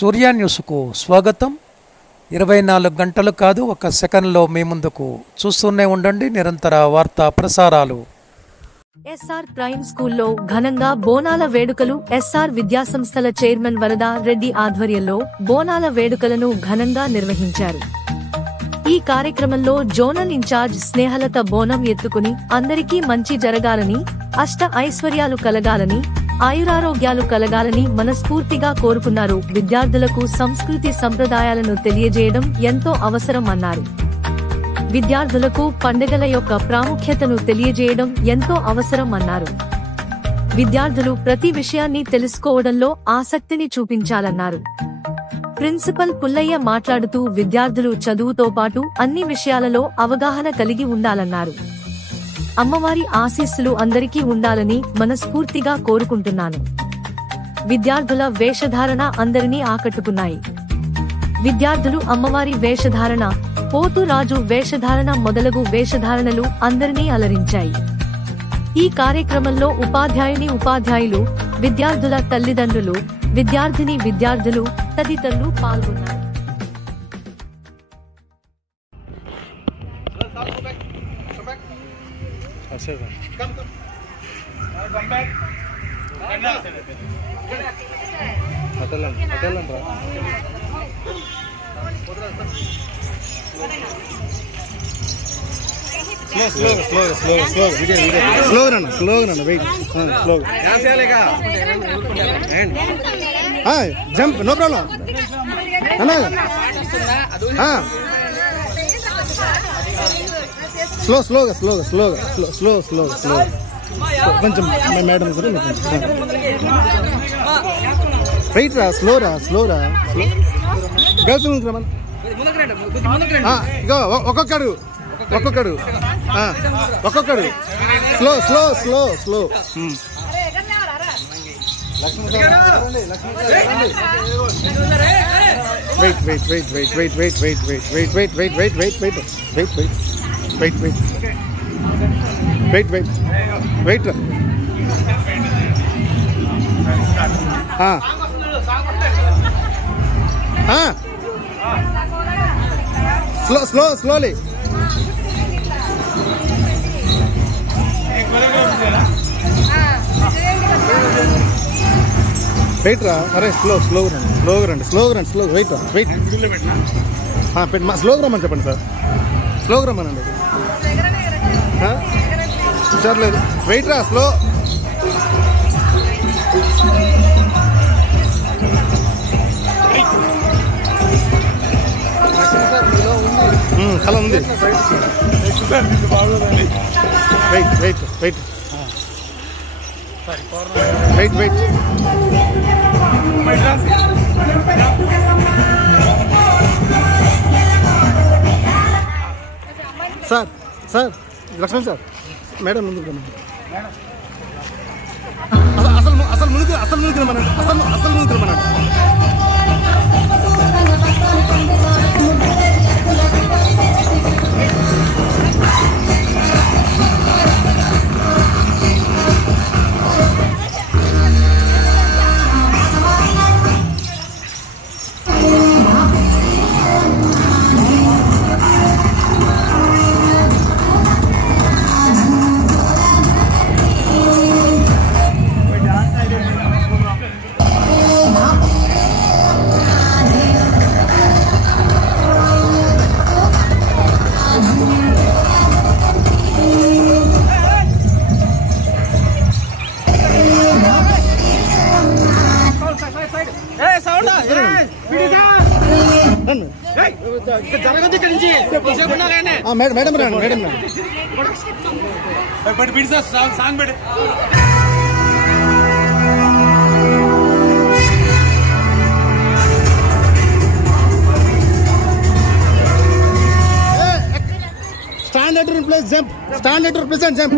సూర్య న్యూస్కు స్వాగతం. 24 గంటలు కాదు, ఒక సెకండ్లో మీ ముందుకు. చూస్తూనే ఉండండి నిరంతర వార్తా ప్రసారాలు. ఎస్ఆర్ ప్రైమ్ స్కూల్లో ఘనంగా బోనాల వేడుకలు. ఎస్ఆర్ విద్యాసంస్థల చైర్మన్ వరదా రెడ్డి ఆధ్వర్యంలో బోనాల వేడుకలను ఘనంగా నిర్వహించారు. ఈ కార్యక్రమంలో జోనల్ ఇన్ఛార్జ్ స్నేహలత బోనం ఎత్తుకుని అందరికీ మంచి జరగాలని, అష్ట ఐశ్వర్యాలు కలగాలని, ఆయురారోగ్యాలు కలగాలని మనస్ఫూర్తిగా కోరుకున్నారు. విద్యార్థులకు సంస్కృతి సంప్రదాయాలను తెలియజేయడం ఎంతో అవసరం అన్నారు. విద్యార్థులకు పండుగల యొక్క ప్రాముఖ్యతను తెలియజేయడం ఎంతో అవసరం అన్నారు. విద్యార్థులు ప్రతి విషయాన్ని తెలుసుకోవడంలో ఆసక్తిని చూపించాలన్నారు. ప్రిన్సిపల్ పుల్లయ్య మాట్లాడుతూ విద్యార్థులు చదువుతో పాటు అన్ని విషయాలలో అవగాహన కలిగి ఉండాలన్నారు. అమ్మవారి ఆశీస్సులు అందరికీ ఉండాలని మనస్ఫూర్తిగా కోరుకుంటున్నాను. విద్యార్థుల వేషధారణ అందరినీ ఆకట్టుకున్నాయి. విద్యార్థులు అమ్మవారి వేషధారణ, పోతురాజు వేషధారణ మొదలగు వేషధారణలు అందరినీ అలరించాయి. ఈ కార్యక్రమంలో ఉపాధ్యాయులు, విద్యార్థుల తల్లిదండ్రులు, విద్యార్థులు తదితరులు పాల్గొన్నారు. Jump, no problem. Slow. కొంచెం మేడం రైట్ రా, స్లో రా. గర్ల్స్ ఇగో ఒక్కొక్కడు slow. Wait. Slowly. Wait ra, arre slow run. Wait. Slow రమ్మని చెప్పండి సార్. స్లో రమ్మనండి. చాలేదు, వెయిట్ రా, స్లో. అలా ఉంది. Wait. Sir Lakshman sir, madam ముందుకు రమ్మని. అసలు ముందుకు రమ్మనండి. మేడం సాంగ్ పెట్టి stand at your place, jump.